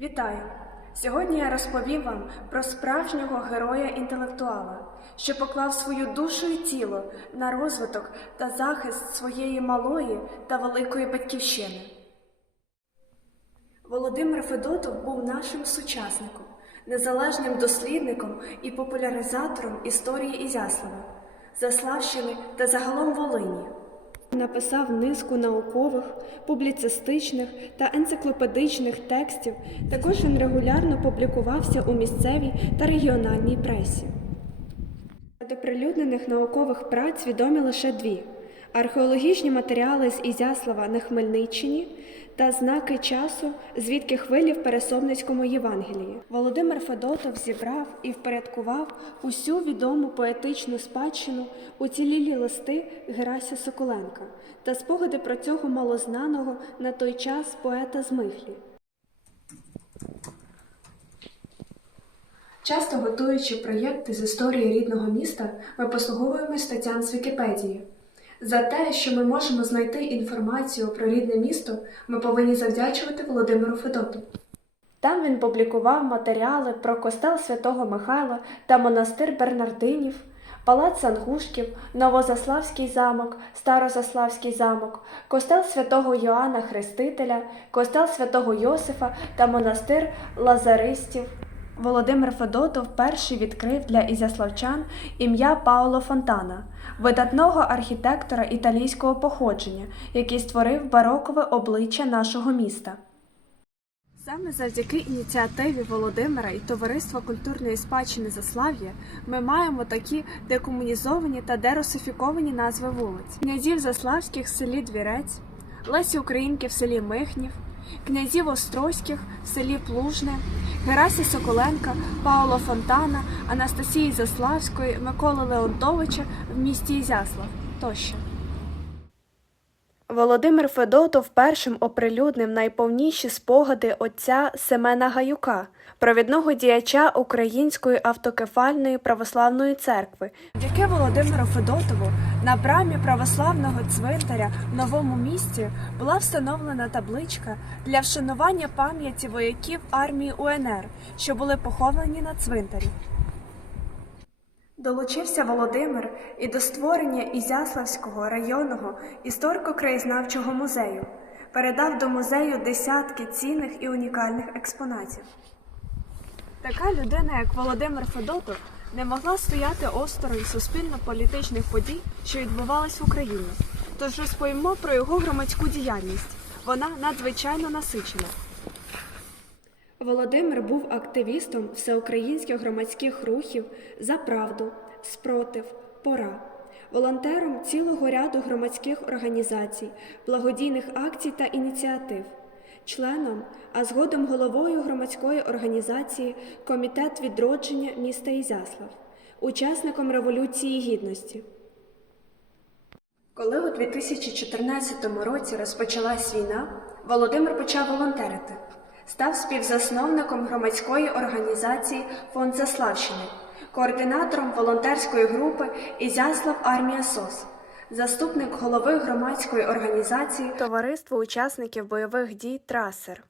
Вітаю! Сьогодні я розповім вам про справжнього героя-інтелектуала, що поклав свою душу і тіло на розвиток та захист своєї малої та великої батьківщини. Володимир Федотов був нашим сучасником, незалежним дослідником і популяризатором історії Ізяслава, Заславщини та загалом Волині. Написав низку наукових, публіцистичних та енциклопедичних текстів. Також він регулярно публікувався у місцевій та регіональній пресі. До прилюднених наукових праць відомі лише дві: археологічні матеріали з Ізяслава на Хмельниччині та знаки часу, звідки хвилі в Пересовницькому Євангелії. Володимир Федотов зібрав і впорядкував усю відому поетичну спадщину уцілілі листи Герася Соколенка та спогади про цього малознаного на той час поета з Михлі. Часто готуючи проєкти з історії рідного міста, ми послуговуємо статтям з Вікіпедії. За те, що ми можемо знайти інформацію про рідне місто, ми повинні завдячувати Володимиру Федоту. Там він публікував матеріали про костел святого Михайла та монастир Бернардинів, палац Сангушків, Новозаславський замок, Старозаславський замок, костел святого Йоанна Хрестителя, костел святого Йосифа та монастир Лазаристів. Володимир Федотов перший відкрив для ізяславчан ім'я Паоло Фонтана, видатного архітектора італійського походження, який створив барокове обличчя нашого міста. Саме завдяки ініціативі Володимира і Товариства культурної спадщини Заслав'я ми маємо такі декомунізовані та дерусифіковані назви вулиць: князів Заславських в селі Двірець, Лесі Українки в селі Михнів, князів Острозьких селі Плужне, Герасі Соколенка, Паула Фонтана, Анастасії Заславської, Миколи Леонтовича в місті Ізяслав тощо. Володимир Федотов першим оприлюднив найповніші спогади отця Семена Гаюка, провідного діяча Української автокефальної православної церкви. Яке Володимиру Федотову на брамі православного цвинтаря в новому місті була встановлена табличка для вшанування пам'яті вояків армії УНР, що були поховані на цвинтарі. Долучився Володимир і до створення Ізяславського районного історико-краєзнавчого музею, передав до музею десятки цінних і унікальних експонатів. Така людина, як Володимир Федотов, не могла стояти осторонь суспільно-політичних подій, що відбувались в Україні. Тож розповімо про його громадську діяльність. Вона надзвичайно насичена. Володимир був активістом всеукраїнських громадських рухів за правду, спротив, пора, волонтером цілого ряду громадських організацій, благодійних акцій та ініціатив, членом, а згодом головою громадської організації Комітет відродження міста Ізяслав, учасником Революції Гідності. Коли у 2014 році розпочалась війна, Володимир почав волонтерити. Став співзасновником громадської організації Фонд Заславщини, координатором волонтерської групи Ізяслав Армія СОС, заступник голови громадської організації Товариство учасників бойових дій Трасер.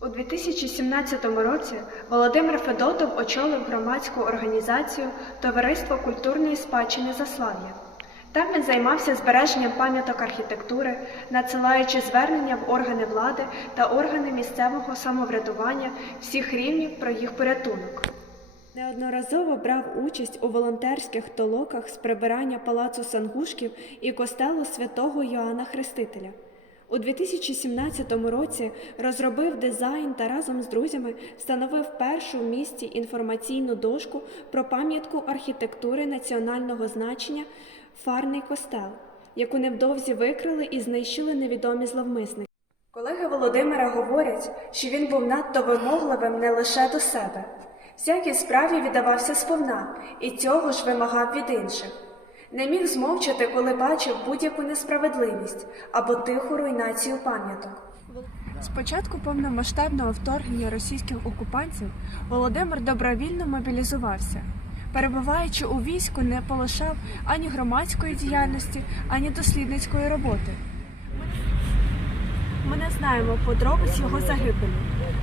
У 2017 році Володимир Федотов очолив громадську організацію Товариство культурної спадщини Заслав'я. Там він займався збереженням пам'яток архітектури, надсилаючи звернення в органи влади та органи місцевого самоврядування всіх рівнів про їх порятунок. Неодноразово брав участь у волонтерських толоках з прибирання палацу Сангушків і костелу святого Йоанна Хрестителя. У 2017 році розробив дизайн та разом з друзями встановив першу в місті інформаційну дошку про пам'ятку архітектури національного значення Фарний костел, яку невдовзі викрили і знищили невідомі зловмисники. Колеги Володимира говорять, що він був надто вимогливим не лише до себе. Всякій справі віддавався сповна і цього ж вимагав від інших. Не міг змовчати, коли бачив будь-яку несправедливість або тиху руйнацію пам'яток. З початку повномасштабного вторгнення російських окупантів Володимир добровільно мобілізувався. Перебуваючи у війську, не полишав ані громадської діяльності, ані дослідницької роботи. Ми не знаємо подробиць його загибелі.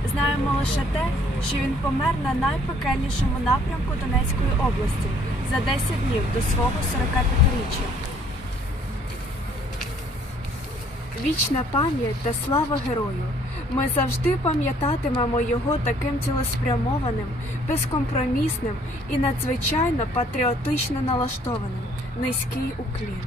Знаємо лише те, що він помер на найпекельнішому напрямку Донецької області за 10 днів до свого 45-річчя. Вічна пам'ять та слава герою. Ми завжди пам'ятатимемо його таким цілеспрямованим, безкомпромісним і надзвичайно патріотично налаштованим. Низький уклін.